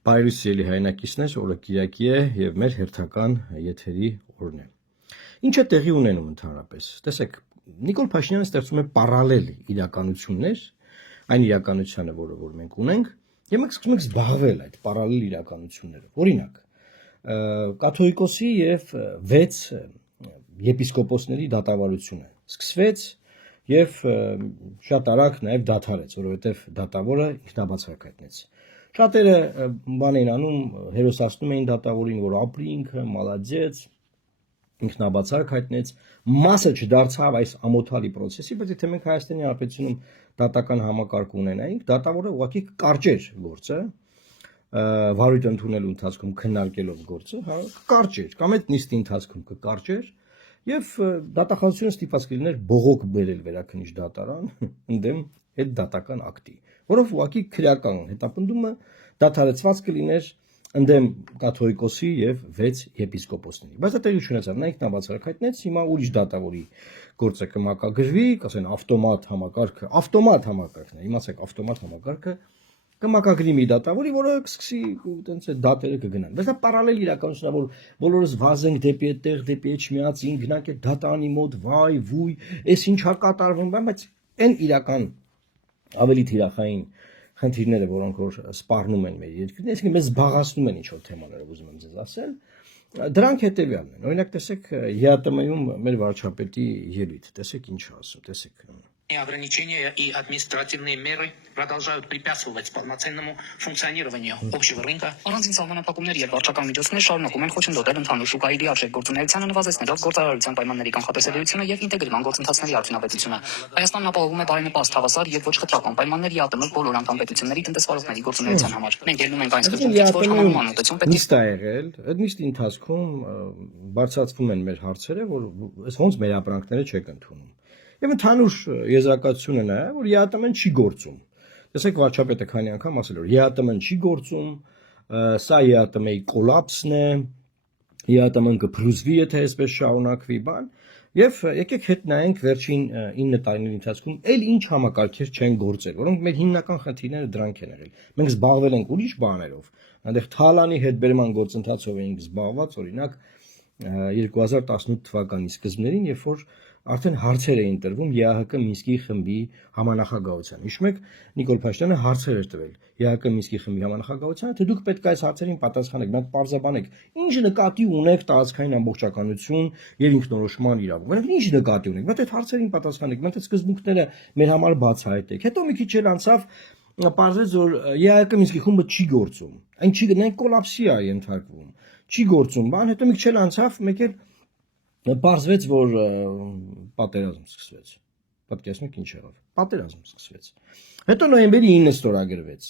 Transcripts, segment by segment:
Պայրուսիելի հայնակիցներ, օրը կիրակի է և մեր հերթական եթերի օրն է։ Ինչ է տեղի ունենում ընդհանրապես։ Տեսեք, Նիկոլ Փաշինյանը ստեղծում է պարալել իրականություններ, այն իրականությանը, որը որ մենք ունենք, եւ մենք սկսում ենք զբաղվել այդ պարալել իրականություններով։ Օրինակ, կաթողիկոսի եւ 6 եպիսկոպոսների դատավարությունը սկսվեց եւ շատ արագ նաեւ դադարեց, որովհետեւ դատավորը ինքնաբացարկ հայտնեց։ Շատերը բան էին անում, հերոսացնում էին դատավորին, որ ապրի ինքը, մալադյեց, ինքնաբացարկ հայտնեց, մասը չդարձավ այս ամոթալի process-ի, բայց եթե մենք Հայաստանի Հանրապետությունում դատական համակարգ ունենայինք, դատավորը ուղղակի կարճեր գործը, վարույթ ընդունելու ընթացքում քննարկելով գործը, կարճեր, կամ այդ նիստի ընթացքում կկարճեր, եւ դատախազությունը ստիպված կլիներ բողոք բերել վերաքննիչ դատարան ընդդեմ այդ դատական ակտի, որով ուղղակի քրեական հետապնդումը դադարեցված կլիներ ընդդեմ կաթողիկոսի եւ 6 եպիսկոպոսների։ Բայց դա տեղի չունեցավ, նա ինքնաբացարկ հայտնեց, հիմա ուրիշ դատավորի գործը կմակագրվի, կասեն ավտոմատ համակարգն է, իմացեք, ավտոմատ համակարգը կմակագրի մի դատավորի, որը կսկսի տենց այդ դատերը կգնան։ Բայց դա պարալել իրականությունն է, որ բոլորս վազենք դեպի այդտեղ, դեպի Էջմիածին, գնանք այդ դատարանի մոտ, վայ, վույ, էս ինչա կատարվում, բայց այն իրական ավելի թիրախային խնդիրները, որոնք որ սպառնում են մեր երկրին, այսինքն մեզ զբաղացնում են ինչ-որ թեմաներով, ուզում եմ ձեզ ասել, դրանք հետևյալն են։ Օրինակ, տեսեք, ԵԱՏՄ-ում մեր վարչապետի ելույթ, տեսեք ինչ ասում, տեսեք։ Ограничения и административные меры продолжают препятствовать полноценному функционированию общего рынка. Առանցին սահմանափակումներ եւ վարչական միջոցներ շարունակում են խոչընդոտել ընդհանուր շուկայի լիարժեք գործունեությանը, նվազեցնելով գործարարության պայմանների կանխատեսելիությունը եւ ինտեգրման գործընթացների արդյունավետությունը։ Հայաստանն ապահովում է բարենպաստ, հավասար եւ ոչ խտրական պայմաններ ԵԱՏՄ բոլոր անդամ պետությունների տնտեսվարողների գործունեության համար։ Մենք ելնում ենք այն սկզբունքից, որ համանման մոտեցում պետք է նիստ է եղել, այդ նիստի ընթացքում բարձրացվում են մեր հարցերը, որ ոնց մեր ապրանքները չեք ընդունում։ Եվ ընդհանուր եզրակացությունը նա է, որ ԵԱՏՄ-ն չի գործում։ Տեսեք, վարչապետը քանի անգամ ասել որ ԵԱՏՄ-ն չի գործում, սա ԵԱՏՄ-ի կոլապսն է, ԵԱՏՄ-ն կփլուզվի, եթե այսպես շարունակվի բան, եւ եկեք հետ նայենք վերջին 9 տարիների ընթացքում այլ ինչ համակարգեր չեն գործել, որոնք մեր հիմնական խնդիրները դրանք են եղել։ Մենք զբաղվել ենք ուրիշ բաներով, այնտեղ Թալանի հետբերման գործընթացով էինք զբաղված, օրինակ 2018 թվականի սկզբներին, երբ որ արդեն հարցեր էին տրվում ԵԱՀԿ Մինսկի խմբի համանախագահության։ Հիշում եք, Նիկոլ Փաշինյանը հարցեր էր տվել ԵԱՀԿ Մինսկի խմբի համանախագահությանը, թե դուք պետք է այս հարցերին պատասխանեք, մենք պարզաբանեք, ինչ նկատի ունեք տարածքային ամբողջականություն եւ ինքնորոշման իրավունք։ Մենք ինչ նկատի ունենք, բայց այդ հարցերին պատասխանեք, մենք այդ սկզբունքները մեր համար բացահայտեք։ Հետո մի քիչ էլ անցավ, պարզվեց, որ ԵԱՀԿ Մինսկի խումբը չի գործում։ Այն չի գնային կոլապսի է ենթարկվում։ Չի գործում, բան, հետո մի քիչ էլ անցավ, մեկ էլ պարզվեց, որ պատերազմ սկսվեց։ Պատկերացնում եք ինչ եղավ։ Պատերազմ սկսվեց։ Հետո նոյեմբերի 9-ը ստորագրվեց։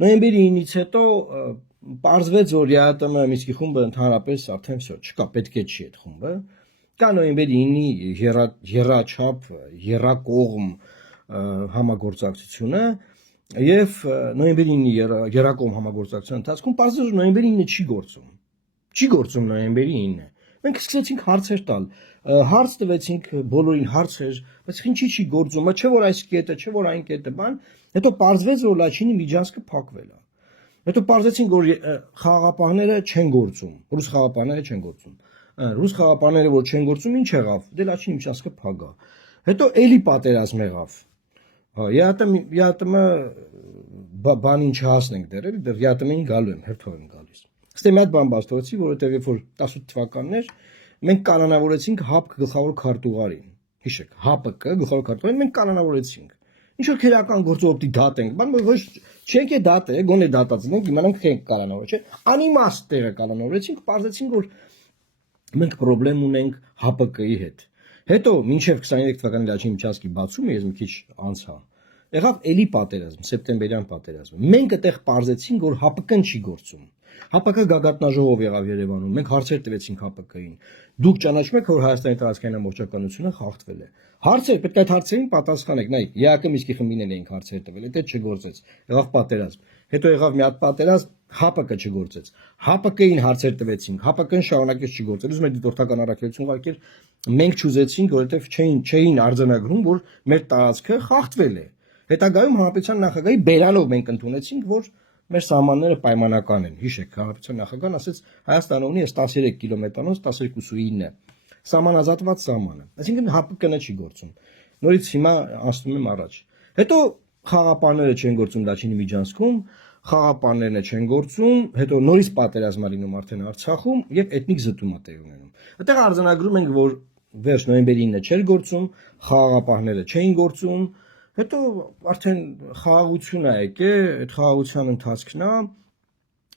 Նոյեմբերի 9-ից հետո պարզվեց, որ ԵԱՏՄ Մինսկի խումբը ընդհանրապես արդեն всё, չկա, պետք է չի այդ խումբը։ Կա նոյեմբերի 9-ի եռաչափ, եռակողմ համագործակցությունը եւ նոյեմբերի 9-ի եռակողմ համագործակցության ընթացքում պարզվեց, որ նոյեմբերի 9-ը չի գործում։ Չի գործում նոյեմբերի 9-ը։ Մենք սկսեցինք հարցեր տալ, հարց տվեցինք բոլորին հարցեր, բայց ինչի չի գործում, չէ որ այս կետը, չէ որ այն կետը, բան, հետո պարզվեց, որ Լաչինի միջանցքը փակվել է։ Հետո պարզեցինք, որ խաղաղապահները չեն գործում, ռուս խաղաղապահները չեն գործում։ Ռուս խաղաղապահները որ չեն գործում, ինչ եղավ։ Դե Լաչինի միջանցքը փակա։ Հետո էլի պատերազմ եղավ։ ԵԱՏՄ բանին չհասնենք դեռ, էլի դեռ ԵԱՏՄ-ին գալու եմ, հերթով եմ գալիս։ Ստե մի հատ բան բաստորեցի, որովհետև երբ որ 18 թվականներ մենք կանոնավորեցինք ՀԱՊԿ գլխավոր քարտուղարին։ Հիշեք, ՀԱՊԿ գլխավոր քարտուղարին մենք կանոնավորեցինք։ Ինչ որ քերական գործողոպտի դատենք, բան ոչ չենք է դատ է, գոնե դատածնենք, իմանանք թե կանոնավոր չէ։ Անիմաստ տեղը կանոնավորեցինք, պարզեցինք, որ մենք խնդրեմ ունենք ՀԱՊԿ-ի հետ։ Հետո մինչև 23 թվականի Լաչինի միջանցքի բացումը ես մի քիչ անցա։ Եղավ էլի պատերազմ, սեպտեմբերյան պատերազմ։ Մենք այդտեղ պարզեցինք, որ ՀԱՊԿ-ն չի գործում։ ՀԱՊԿ գագաթնաժողով եղավ Երևանում, մենք հարցեր տվեցինք ՀԱՊԿ-ին։ Դուք ճանաչում եք, որ Հայաստանի տարածքային ամբողջականությունը խախտվել է։ Հարցեր, պետք է այդ հարցերին պատասխանեք։ Նայեք, ԵԱՀԿ Մինսկի խմբին էլ էինք հարցեր տվել, դա չգործեց։ Եղավ պատերազմ։ Հետո եղավ մի հատ պատերազմ, ՀԱՊԿ չգործեց։ ՀԱՊԿ-ին հարցեր տվեցինք, ՀԱՊԿ-ն շարունակեց չգործել, ուզում եք դիտորդական առաքելություն ուղարկել, մենք չուզեցինք, որովհետև չէին արձանագրում, որ մեր տարածքը խախտվել է։ Հետագայում հանրապետության նախագահի բերանով մենք ընդունեցինք, որ մեր սահմանները պայմանական են։ Հիշեք, հանրապետության նախագահն ասաց Հայաստանը ունի այս 13 կիլոմետրանոց 12.9 սահմանազատված սահմանը։ Այսինքն ՀԱՊԿ-ն չի գործում։ Նորից հիմա անցնում եմ առաջ։ Հետո խաղապանները չեն գործում Լաչինի Միջանցքում, խաղապաններն չեն գործում, հետո նորից պատերազմա լինում արդեն Արցախում եւ էթնիկ զտում է տեղի ունենում։ Այդտեղ արձանագրում ենք, որ վերջ նոյեմբերի 9-ը չէր գործում, խաղապահները չէին գործում, հետո արդեն խաղաղություն է եկել, այդ խաղաղության ընթացքն է,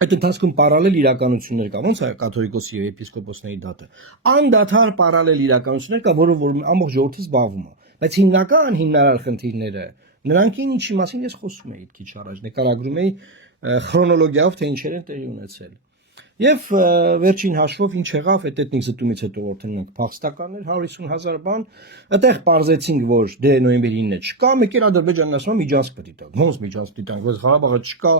այդ ընթացքում պարալել իրականություններ կա, ոնց է կաթողիկոսի եւ եպիսկոպոսների դատը։ Անդադար պարալել իրականություններ կա, որով որ ամբողջ ժողովուրդը զբաղվում է, բայց հիմնական հիմնարար խնդիրները նրանք են, ինչի մասին ես խոսում էի քիչ առաջ, նկարագրում էի քրոնոլոգիայով, թե ինչեր են տեղի ունեցել։ Եվ վերջին հաշվով ինչ եղավ այդ էթնիկ զտումից հետո օրդենանք փախստականներ 150,000 բան, այդտեղ պարզեցինք, որ դե նոյեմբերի 9-ը չկա, մեկ էլ Ադրբեջանն ասում է Միջանցք պետք է տա։ Ոնց Միջանցք դիտանք, որ Ղարաբաղը չկա,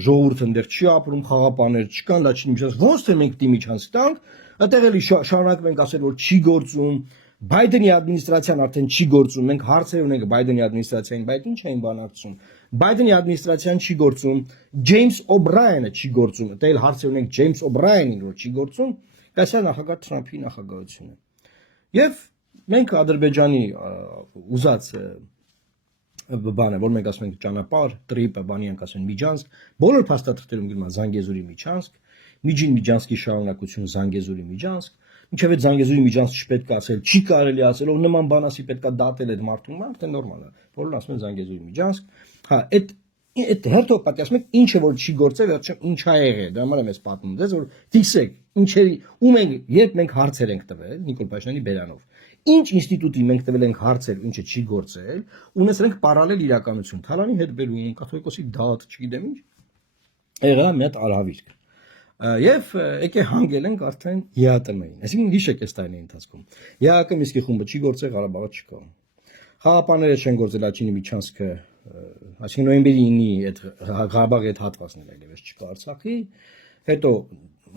ժողովուրդը այնտեղ չի ապրում, խաղապաններ չկան, Լաչինի Միջանցք, ոնց թե մենք դի Միջանցք տանք, այդտեղ էլի շարունակում ենք ասել, որ չի գործում, Բայդենի ադմինիստրացիան արդեն չի գործում, մենք հարցեր ունենք Բայդենի ադմինիստրացիային, բայց ինչ էին բանակցում։ Բայդենի ադմինիստրացիան չի գործում, Ջեյմս Օբրայանը չի գործում, դա էլ հարցեր ունենք Ջեյմս Օբրայանին, որ չի գործում, դա նախագահ Թրամփի նախագահությունը։ Եվ մենք Ադրբեջանի ուզած բանը, որ մենք ասում ենք ճանապարհ, տրիպը, բանի ենք ասում Միջանցք, բոլոր փաստաթղթերում գրում է Զանգեզուրի Միջանցք, Միջին Միջանցքի շարունակություն Զանգեզուրի Միջանցք, ինչեւ այդ Զանգեզուրի Միջանցք չպետք է ասել, չի կարելի ասել, ով նման բան ասի պետք է դատել այդ մարդուն, արդեն նորմալ է, բոլորն ասում են Զանգեզուրի Միջանցք, հա, այդ հերթով պատասխանում եք ինչը որ չի գործել, ինչ ա եղել, դա համար եմ ես պատմում դες, որ ֆիքսեք, ինչերի ում ենք, երբ մենք հարցեր ենք տվել Նիկոլ Փաշինյանի բերանով, ինչ ինստիտուտի մենք տվել ենք հարցեր, ինչը չի գործել, ունեցել ենք պարալել իրականություն, Թալանի հետ բերում, կաթողիկոսի դատ, չգիտեմ ինչ, եղա մի հատ արհավիրք։ Եվ եկե հանգել ենք արդեն ԵԱՏՄ-ին, այսինքն հիշեք այս տարիների ընթացքում։ ԵԱԿ Միսկի խումբը չի գործել, Ղարաբաղը չկա։ Խաղապանները չեն գործել Լաչինի Միջանցքը, այսինքն նոյեմբերի 9-ի այդ Ղարաբաղի այդ հատվածն էլ այլևս չկա Արցախի, հետո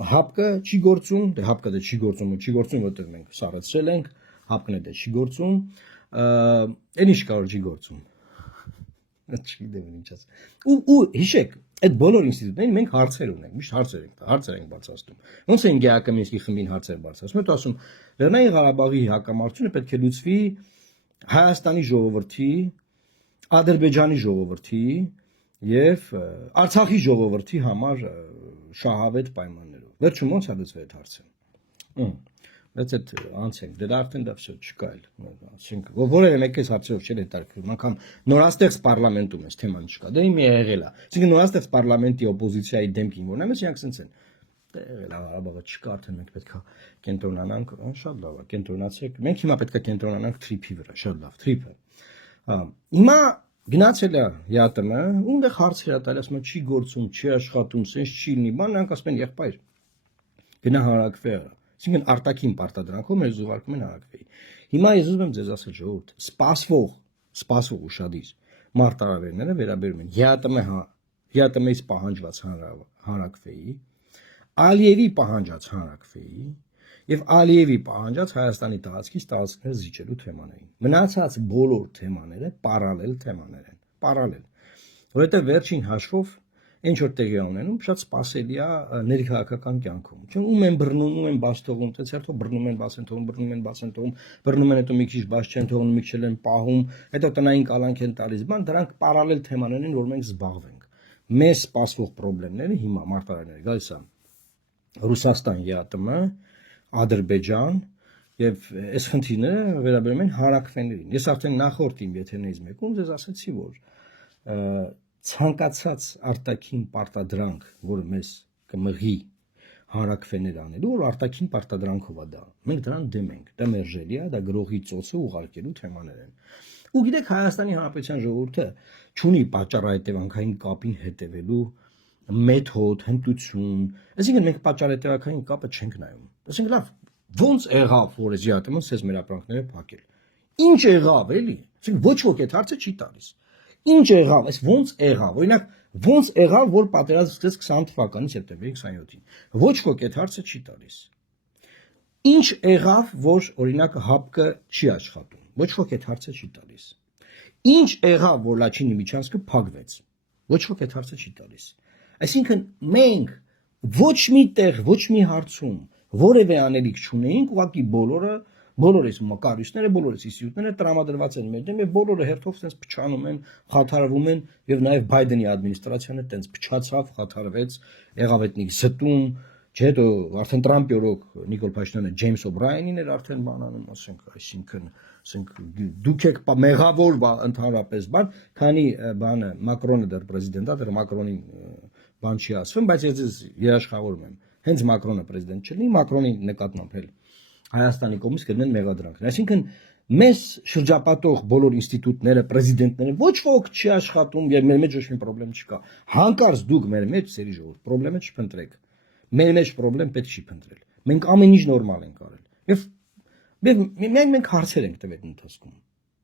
ՀԱՊԿ-ը չի գործում, դե ՀԱՊԿ-ը չի գործում, որտեղ մենք սառեցրել ենք, ՀԱՊԿ-ն էլ չի գործում, այն ինչ կա որ չի գործում։ Չգիտեմ ինչ ասեմ։ Ու հիշեք, այդ բոլոր ինստիտուտներին մենք հարցեր ունենք, միշտ հարցեր ենք բարձրացնում։ Ոնց են ԳԱԿ Մինսկի խմբին հարցեր բարձրացնում, հետո ասում Լեռնային Ղարաբաղի հակամարտությունը պետք է լուծվի Հայաստանի ժողովրդի, Ադրբեջանի ժողովրդի եւ Արցախի ժողովրդի համար շահավետ պայմաններով։ Վերջում ոնց է լուծվել այդ հարցը։ Բայց այդ անցենք, դրա արդեն դա վсё չկա էլ, ասենք, որևէ մեկը հարցերով չէ հետարկվում, անգամ նորաստեղծ պարլամենտում էս թեման չկա, դա իմի եղել է, այսինքն նորաստեղծ պարլամենտի օպոզիցիայի դեմքին որնամ ես իրանք սենց են, դա եղել է, Ղարաբաղը չկա, արդեն մենք պետք է կենտրոնանանք, շատ լավ է, կենտրոնացեք, մենք հիմա պետք է կենտրոնանանք թրիփի վրա, շատ լավ, թրիփը, հիմա գնացել է ԵԱՏՄ, ունդեղ հարցեր է տալի, ասում է չի գործում, չի աշխատում, սենց չի լինի, բան նրանք ասում են եղբայր, գնա հարակվի Այսինքն արտաքին պարտադրանքով մեր զուգարկում են հարակվեի։ Հիմա ես ուզում եմ ձեզ ասել ժողովուրդ, սպասվող ուշադիր մարտահրավերները վերաբերում են ԵԱՏՄ-ից պահանջված հարակվեի, Ալիևի պահանջած հարակվեի եւ Ալիևի պահանջած Հայաստանի տարածքից տարածքներ զիջելու թեմաներին։ Մնացած բոլոր թեմաները պարալել թեմաներ են, պարալել։ Որովհետեւ վերջին հաշվով Ինչ որ տեղի ունենում, շատ սպասելի է ներքաղաքական կյանքում։ Չէ՞ ում են բռնում, ում են բաց թողում, տենց հերթով բռնում են, բաց են թողում, բռնում են, բաց են թողում, բռնում են, հետո մի քիչ բաց չեն թողնում, մի քիչ են պահում, հետո տնային կալանք են տալիս, բան, դրանք պարալել թեմաներ են, որ մենք զբաղվենք։ Մեզ սպասվող խնդիրները հիմա մարտահրավերները գալիս է Ռուսաստան, ԵԱՏՄ, Ադրբեջան եւ այս խնդիրները վերաբերում են հարակվեներին։ Ես արդեն նախորդ իմ եթերներից մեկում ձեզ ասացի, որ ցանկացած արտաքին պարտադրանք, որը մեզ կմղի հարակվեներ անելու, որ արտաքին պարտադրանքով է դա։ Մենք դրան դեմ ենք։ Դա մերժելի է, դա գրողի ծոցը ուղարկելու թեմաներ են։ Ու գիտեք, Հայաստանի Հանրապետության ժողովուրդը չունի պատճառահետևանքային կապին հետևելու մեթոդ, հմտություն։ Այսինքն մենք պատճառահետևանքային կապը չենք նայում։ Այսինքն լավ, ոնց եղավ, որ այս ԵԱՏՄ-ն ցես մեր ապրանքները փակել։ Ինչ եղավ, էլի։ Այսինքն ոչ ոք այդ հարցը չի տալիս։ Ինչ եղավ, այս ոնց եղավ, օրինակ ոնց եղավ, որ պատերազմը սկսեց 20 թվականի սեպտեմբերի 27-ին։ Ոչ ոք այդ հարցը չի տալիս։ Ինչ եղավ, որ օրինակ ՀԱՊԿ-ը չի աշխատում։ Ոչ ոք այդ հարցը չի տալիս։ Ինչ եղավ, որ Լաչինի Միջանցքը փակվեց։ Ոչ ոք այդ հարցը չի տալիս։ Այսինքն մենք ոչ մի տեղ, ոչ մի հարցում որևէ անելիք չունեինք, ուղղակի բոլորս կառույցները, բոլորս ինստիտուտները տրամադրված են մեր դեմ եւ բոլորը հերթով sense փչանում են, խաթարվում են եւ նաեւ Բայդենի ադմինիստրացիան է տենց փչացավ, խաթարվեց, եղավ էտնիկ զտում, չէ՞ դու արդեն Տրամպի օրոք Նիկոլ Փաշինյանը Ջեյմս Օբրայենին էր արդեն բանանում, ասենք դուք եք մեղավոր ընդհանրապես քանի բանը Մակրոնը դեռ պրեզիդենտ է, դեռ Մակրոնին բան չի ասվում, բայց ես երաշխավորում եմ, հենց Մակրոնը պրեզիդենտ չլինի, Մակրոնի նկատմամբ էլ Հայաստանի կողմից կդնեն մեղադրանքներ, այսինքն մեզ շրջապատող բոլոր ինստիտուտները, պրեզիդենտները ոչ ոք չի աշխատում եւ մեր մեջ ոչ մի խնդրեմ չկա, հանկարծ դուք մեր մեջ ծերի ժողով, խնդրեմը չփնտրեք, մեր մեջ խնդրեմ պետք չի փնտրել, մենք ամեն ինչ նորմալ ենք արել եւ մենք հարցեր ենք տվել ընթացքում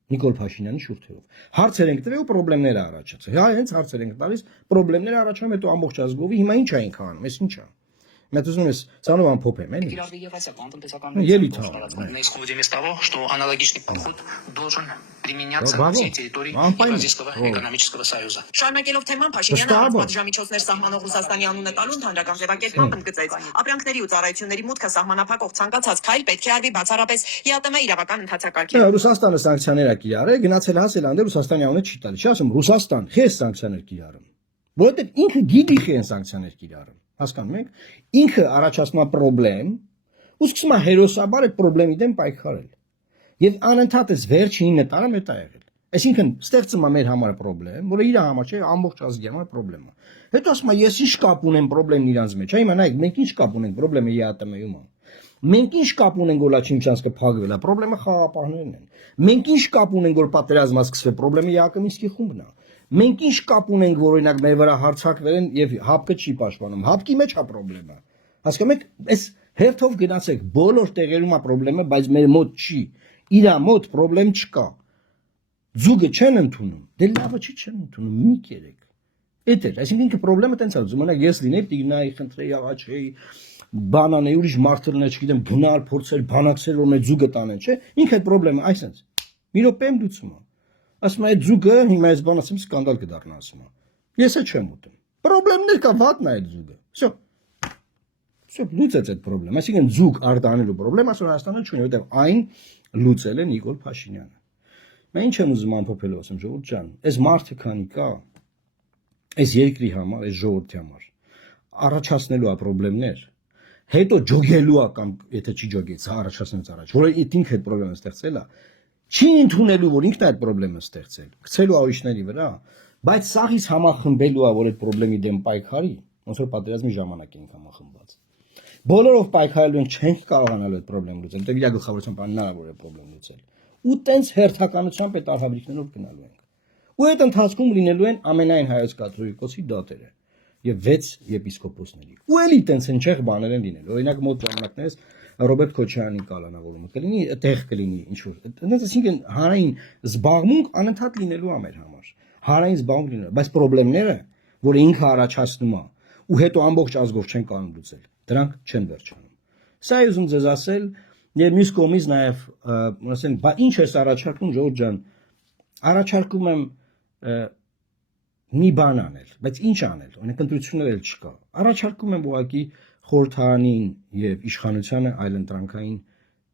Նիկոլ Փաշինյանի շուրթերով հարցեր ենք տվել ու խնդիրներ առաջացել, հենց հարցեր ենք տալիս, խնդիրներ առաջանում, հետո ամբողջ ազգովի հիմա ինչ ենք անում, ես ինչա Մենք ուզում ես ցանով ամփոփեմ, էլի։ Мы исходим из того, что аналогичный подход должен применяться на всей территории Евразийского экономического союза. Շարունակելով թեման Փաշինյանը պատժամիջոցներ սահմանող Ռուսաստանի անունը տալու ընդհանրական ձևակերպմամբ ընդգծեց. ապրանքների ու ծառայությունների մուտքը սահմանափակող ցանկացած քայլ պետք է արվի բացառապես ՀԱՏՄ իրավական ընթացակարգի։ Ռուսաստանը սանկցիաներ է կիրառել, գնացել հասել անդեր Ռուսաստանի անունը չի տալի։ Չի ասում Ռուսաստան խես սանկցիաներ կիրառում։ Որովհետև ինքը գիտի խեն սանկցիաներ կիրառում։ Հասկանում եք, ինքը առաջացնում է խնդրեմ, ու սկսում է հերոսաբար այդ խնդրեմի դեմ պայքարել։ Եվ անընդհատ էս վերջին 9 տարում է դա եղել։ Այսինքն ստեղծում է մեր համար խնդրեմ, որը իր համար չէ, ամբողջ ազգի համար խնդրեմ է։ Հետո ասում է ես ինչ կապ ունեմ խնդրեմն իրանց մեջ։ Հիմա նայեք, մենք ինչ կապ ունենք խնդրեմը ԵԱՏՄ-ում։ Մենք ինչ կապ ունենք որ Լաչինչանսկը փակվել է, խնդրեմը խաղապահներն են։ Մենք ինչ կապ ունենք որ պատերազմը սկսվել, խնդրեմը Յակոմինսկի խումբն է։ Մենք ինչ կապ ունենք որ օրինակ մեր վրա հարցակվել են եւ հապկը չի պաշտպանում։ Հապկի մեջ է խնդրեմը։ Հասկանում եք, այս հերթով գնացեք բոլոր տեղերում է խնդրեմը, բայց մեր մոտ չի։ Իրա մոտ խնդրեմ չկա։ Ձուգը չեն ընդունում։ Դե լավը չի չեն ընդունում, մի կերեք։ Էդ է, այսինքն ինքը խնդրեմը տենց է ուզում, օրինակ ես լինեի Տիգնայի խնդրեի աղաչեի բանանեի ուրիշ մարդը լիներ, չգիտեմ, գնալ, փորձել, բանակցել, որ մեր ձուգը տանեն, չէ՞։ Ինքը այդ խնդրեմը այսպես։ Մի րոպեում լուծում է։ Ասում է այդ ձուգը հիմա այս բան ասեմ սկանդալ կդառնա ասում է։ Ես է չեմ ուտում։ Խնդիրներ կա վատն է այդ ձուգը։ Всё լուծեց այդ խնդրեմ։ Այսինքն ձուգ արտանելու խնդրեմ ասում Հայաստանը չունի, որովհետև այն լուծել է Նիկոլ Փաշինյանը։ Մենք ինչ եմ ուզում ամփոփելու ասեմ ժողովուրդ ջան, այս մարդը քանի կա, այս երկրի համար, այս ժողովրդի համար առաջացնելու է խնդիրներ, հետո ջոգելու է կամ եթե չի ջոգեց, առաջացնելուց առաջ, որ ինքը այդ խնդիրը ստեղծել է, չի ընդունելու որ ինքն է այդ խնդիրը ստեղծել, գցելու է ուրիշների վրա, բայց սաղից համախմբելու է որ այդ խնդրի դեմ պայքարի, ոնց որ պատերազմի ժամանակ ենք համախմբված։ Բոլորով պայքարելու ենք չենք կարողանալու այդ խնդրը լուծել, դե իր գլխավորությամբ հնարավոր է խնդրը լուծել։ Ու տենց հերթականությամբ այդ արհավիրքներով գնալու ենք։ Ու այդ ընթացքում լինելու են ամենայն հայոց կաթողիկոսի դատերը եւ 6 եպիսկոպոսների։ Ու էլի տենց հնչեղ բաներ են լինելու։ Օրինակ մոտ ժամանակներս Ռոբերտ Քոչարյանի կալանավորումը կլինի, տեղ կլինի ինչ որ։ Դրանից այսինքն հանրային զբաղմունք անընդհատ լինելու է մեր համար։ Հանրային զբաղմունք լինելու, բայց խնդիրները, որ ինքը առաջացնում է, ու հետո ամբողջ ազգով չեն կարող լուծել, դրանք չեն վերջանում։ Սա է ուզում ձեզ ասել, եւ մյուս կողմից նաեւ, ասենք, բա ինչ է առաջարկում ժողովուրդ ջան։ Առաջարկում եմ մի բան անել, բայց ինչ անել, օրինակ ընտրություններ էլ չկա։ Առաջարկում եմ ուղղակի խորհրդարանին եւ իշխանությանը այլընտրանքային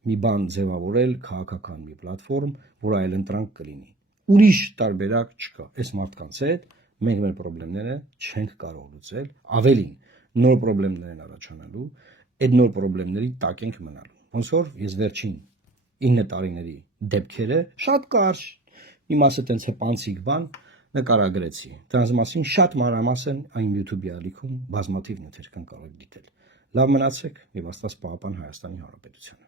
մի բան ձևավորել, քաղաքական մի պլատֆորմ, որ այլընտրանք կլինի։ Ուրիշ տարբերակ չկա։ Այս մարդկանց հետ մենք մեր խնդիրները չենք կարող լուծել, ավելին նոր խնդիրներ են առաջանալու, այդ նոր խնդիրների տակ ենք մնալու։ Ոնց որ ես վերջին 9 տարիների դեպքերը շատ կարճ մի մասը տենց հեպանցիկ բան նկարագրեցի։ Դրանց մասին շատ մանրամասն այն YouTube-ի ալիքում բազմաթիվ նյութեր կան կարող դիտել։ Լավ մնացեք եւ Աստված պահապան Հայաստանի Հանրապետությանը։